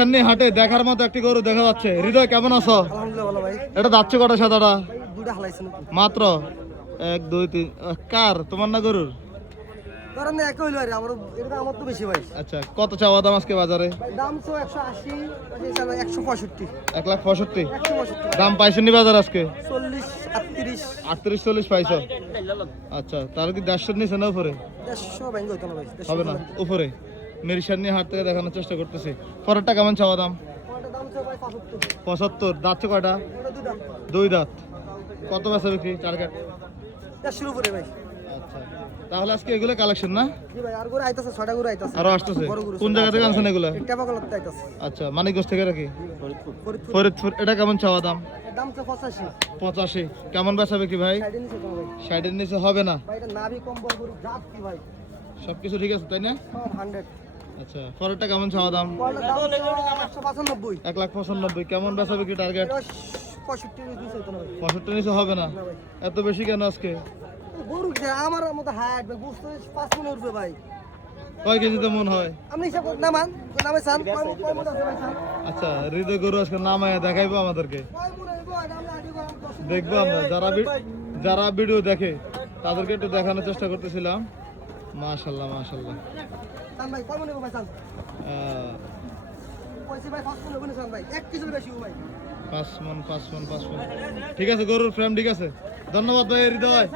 হাটে দেখার মতো একটি গরু দেখা যাচ্ছে। হৃদয় কেমন আছো? এটা যাচ্ছে কটা সাদাটা? মাত্র 1 2 3। কার? তোমার না গরুর? আচ্ছা, কত চাওয়া দাম আজকে বাজারে? দাম তো 180, 165, 1,65,000। দাম পাইছেন বাজার আজকে? 40, 38, 38 40 পাইছো? আচ্ছা, তাহলে কি 150 নিচে না উপরে? 150 ভাঙে হইতো না ভাই। হবে না, উপরে। মেরিশান নিয়ে হাট থেকে দেখানোর চেষ্টা করতেছি। পরেরটা কেমন চাওয়া দাম? ওটার দাম তো ভাই 75। 75। দাঁতছে কয়টা? ওটা দুটা। 2 দাঁত। কত বেচা বিক্রি টার্গেট? 100 উপরে ভাই। আচ্ছা, তাহলে আজকে এগুলো কালেকশন না? জি ভাই, আর গরু আইতাছে, 6টা গরু আইতাছে। আরো আসতেছে? বড় গরু। কোন জায়গা থেকে আনছেন এগুলো? টেপাকলাতে আইতাছে। আচ্ছা, মানিকগঞ্জ থেকে রাখি? ফরিদপুর। ফরিদপুর। এটা কেমন চাওয়া দাম? দাম তো 85। 85। কেমন বেচা বিক্রি ভাই? 60 নিচে কম ভাই। 60 এর নিচে হবে না? ভাই এটা নাভি কম্বল গরু জাত কি ভাই? সবকিছু ঠিক আছে তাই না? সব 100। আচ্ছা, পরেরটা কেমন চাওয়া দাম? ওটার দাম তো 195। 1,95,000। কেমন বেচা বিক্রি টার্গেট? এটা 65 নিচে হইতো না ভাই। 65 নিচে হবে না? না ভাই। এত বেশি কেন আজকে? গরু যে আমার মতো হাইট ভাই, বুঝতে 5 মনে উঠবে ভাই। কয় কেজিতে মন হয়? আপনি হিসাব নামান, নামে চান, কয় মনে আছে ভাই চান? আচ্ছা, হৃদয় গরু আজকে নামায় দেখাইবো আমাদেরকে। কয় মনে হইবো, এটা আমরা আগে গরম দশ- দেখবো আমরা, যারা ভিডিও দেখে তাদেরকে একটু দেখানোর চেষ্টা করতেছিলাম। মাশাল্লাহ মাশাল্লাহ। চান ভাই, কয় মনে হইবো ভাই চান? কইছি ভাই 5 মনে হইবো না চান ভাই, 1 কেজির বেশি হইবো ভাই। 5 মন 5 মন 5 মন। ঠিক আছে, গরুর ফ্রেম ঠিক আছে। ধন্যবাদ ভাই হৃদয়।